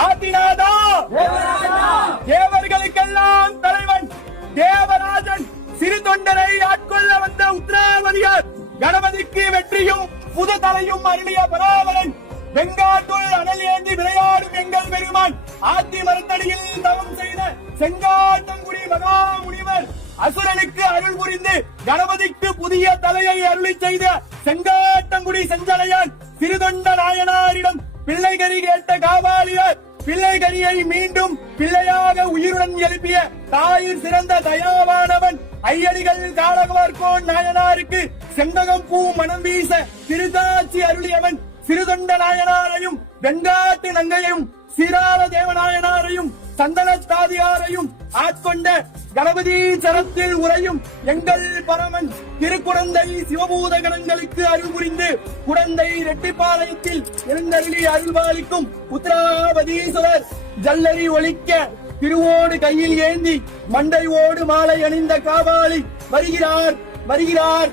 ஆதிநாதா! தேவர்களுக்கெல்லாம் தலைவன் தேவராஜன் சிறு தொண்டரை ஆட்கொள்ள வந்த உத்தராவதியார் கணபதிக்கு வெற்றியும் புது தலையும் அருளிய பராவரன் வெங்காட்டுள் அனல் ஏந்தி விளையாடும் எங்கள் பெருமான் ஆத்தி மரத்தடியில் தவம் செய்த செங்காட்டங்குடி மகா முனிவர் அசுரனுக்கு அருள் புரிந்து கணபதிக்கு புதிய தலையை அருளி செய்த செங்காட்டங்குடி செஞ்சலையான் சிறுதொண்ட நாயனாரிடம் பிள்ளைகரி கேட்ட காவாலியர் பிள்ளைகரியை மீண்டும் பிள்ளையாக உயிருடன் எழுப்பிய தாயிற் சிறந்த தயாவானவன் ஐயடிகள் காலகவர்கோன் நாயனாருக்கு செந்தகம் பூ மனம் வீச திருதாச்சி அருளியவன் சிறுதொண்ட நாயனாரையும் வெங்காட்டு நங்கையும் சீரார தேவநாயனாரையும் சந்தனத்தாதியாரையும் ஆட்கொண்ட கணபதி சரத்தில் உரையும் எங்கள் பரமன் திருக்குடந்தை சிவபூத கணங்களுக்கு அறிவுரிந்து குழந்தை குடந்தை ரெட்டிப்பாளையத்தில் எழுந்தருளி அருள்பாலிக்கும் உத்தராவதீஸ்வரர். ஜல்லரி ஒழிக்க திருவோடு கையில் ஏந்தி மண்டை ஓடு மாலை அணிந்த காவாலி வருகிறார் வருகிறார்